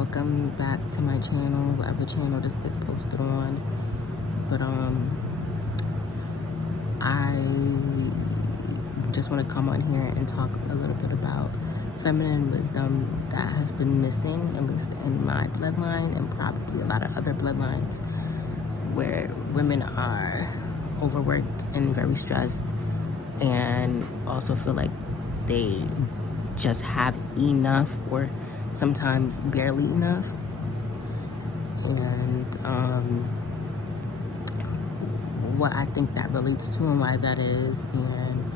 welcome back to my channel, whatever channel this gets posted on. But I just want to come on here and talk a little bit about feminine wisdom that has been missing, at least in my bloodline and probably a lot of other bloodlines, where women are overworked and very stressed and also feel like they just have enough, or sometimes barely enough. And what I think that relates to and why that is, and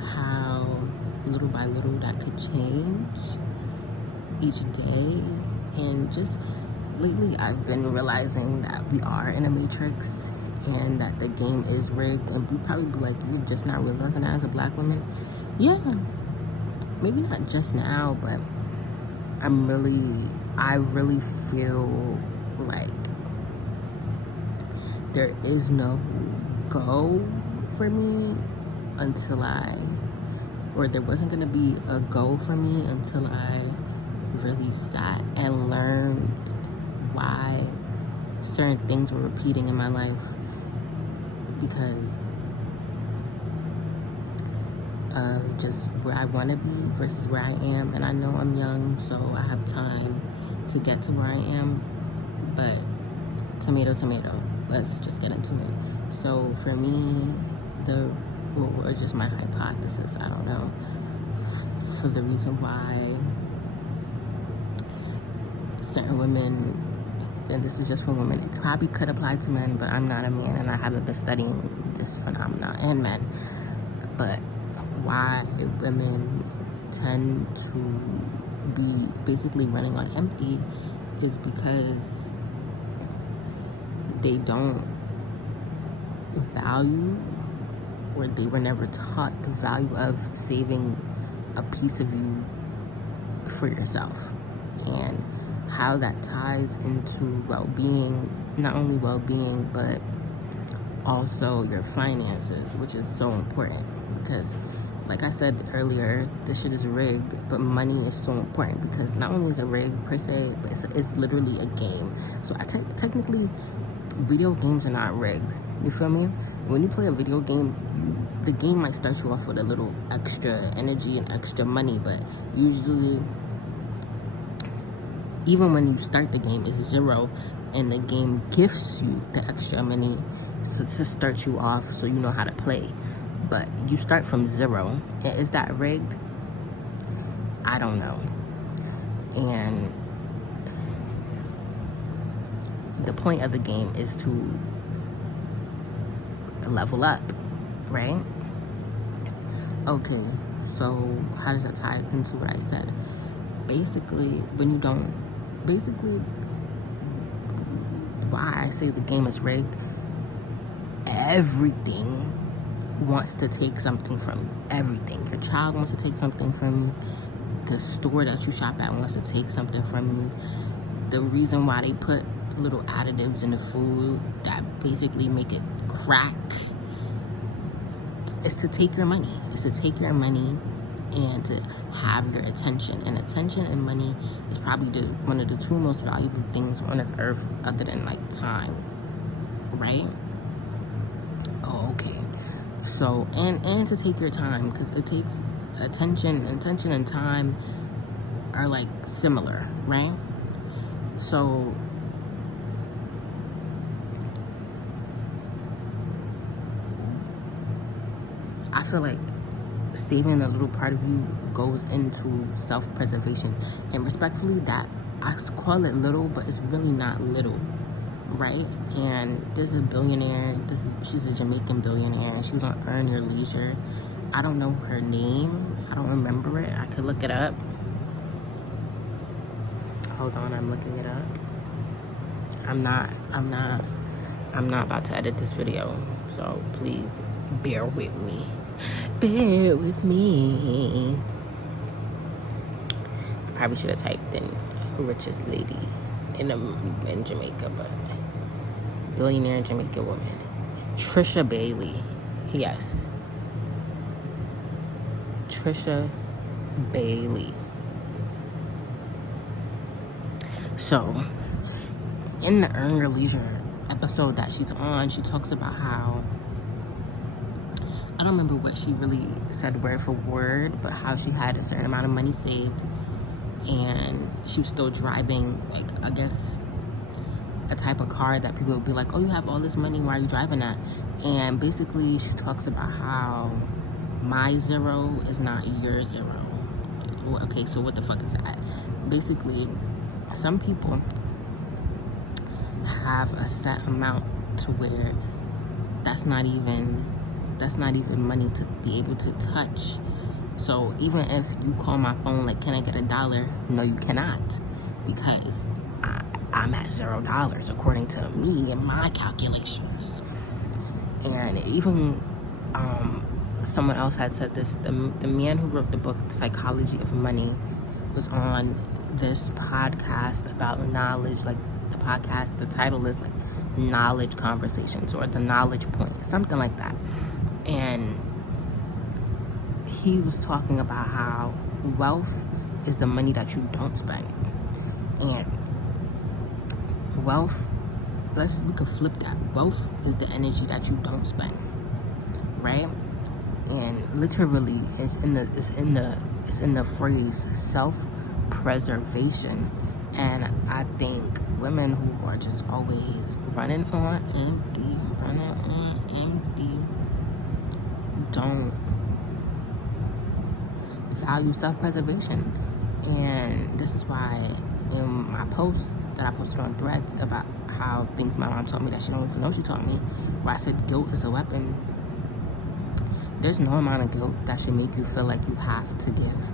how little by little that could change each day. And just lately I've been realizing that we are in a matrix and that the game is rigged. And we probably be like, you're just not realizing that as a black woman. Yeah, maybe not just now, but I really feel like there is no go for me until there wasn't gonna be a go for me until I really sat and learned why certain things were repeating in my life, because of just where I want to be versus where I am. And I know I'm young, so I have time to get to where I am, but tomato, let's just get into it. So for me, or just my hypothesis, I don't know, for the reason why certain women, and this is just for women, it probably could apply to men, but I'm not a man and I haven't been studying this phenomenon in men, but why women tend to be basically running on empty is because they don't value, or they were never taught the value of saving a piece of you for yourself, and how that ties into well-being, not only well-being but also your finances, which is so important. Because like I said earlier, this shit is rigged, but money is so important, because not only is it rigged per se, but it's literally a game. So technically video games are not rigged, you feel me? When you play a video game, the game might start you off with a little extra energy and extra money, but usually even when you start the game, it's zero, and the game gifts you the extra money to start you off so you know how to play. But you start from zero. Is that rigged? I don't know. And the point of the game is to level up, right? Okay, so how does that tie into what I said? Basically, why I say the game is rigged, everything wants to take something from you. Everything. Your child wants to take something from you. The store that you shop at wants to take something from you. The reason why they put little additives in the food that basically make it crack is to take your money. It's to take your money and to have your attention. And attention and money is probably one of the two most valuable things on this earth, other than like time, right? Oh, okay. So, and to take your time, because it takes attention and time are like similar, right? So I feel like saving a little part of you goes into self-preservation, and respectfully, that I call it little, but it's really not little, right? And there's a billionaire, she's a Jamaican billionaire, and she was on Earn Your Leisure. I don't know her name, I don't remember it. I could look it up. Hold on, I'm looking it up. I'm not about to edit this video, so please bear with me. Bear with me. I probably should have typed in richest lady in Jamaica, but billionaire Jamaican woman. Trisha Bailey. Yes. Trisha Bailey. So in the Earn Your Leisure episode that she's on, she talks about how, I don't remember what she really said word for word, but how she had a certain amount of money saved and she was still driving, like, I guess, a type of car that people would be like, oh, you have all this money, why are you driving that? And basically she talks about how my zero is not your zero. Okay, so what the fuck is that? Basically, some people have a set amount to where that's not even money to be able to touch. So even if you call my phone like, can I get $1? No, you cannot, because I'm at $0 according to me and my calculations. And even someone else had said this, the man who wrote the book Psychology of Money was on this podcast about knowledge. Like, the podcast, the title is like Knowledge Conversations or The Knowledge Point, something like that. And he was talking about how wealth is the money that you don't spend. And wealth, we could flip that. Wealth is the energy that you don't spend, right? And literally, it's in the phrase self-preservation. And I think women who are just always running on empty don't value self-preservation. And this is why in my posts that I posted on Threads about how things my mom taught me that she don't even know she taught me, where I said guilt is a weapon. There's no amount of guilt that should make you feel like you have to give.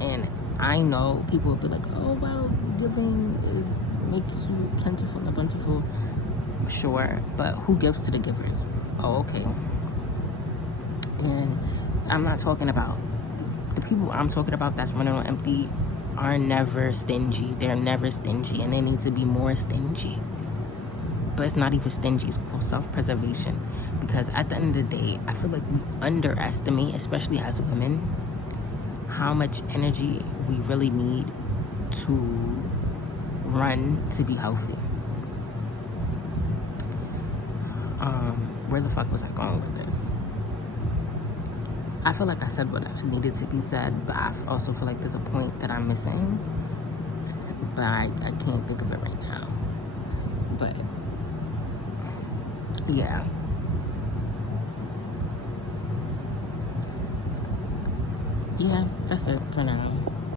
And I know people will be like, oh, well, giving makes you plentiful and bountiful. Sure, but who gives to the givers? Oh, okay. And I'm not talking about the people I'm talking about that's running on empty are never stingy. They're never stingy, and they need to be more stingy. But it's not even stingy, it's called self-preservation. Because at the end of the day, I feel like we underestimate, especially as women, how much energy we really need to run to be healthy. Where the fuck was I going with this? I feel like I said what needed to be said, but I also feel like there's a point that I'm missing, but I can't think of it right now. But yeah, that's it for now.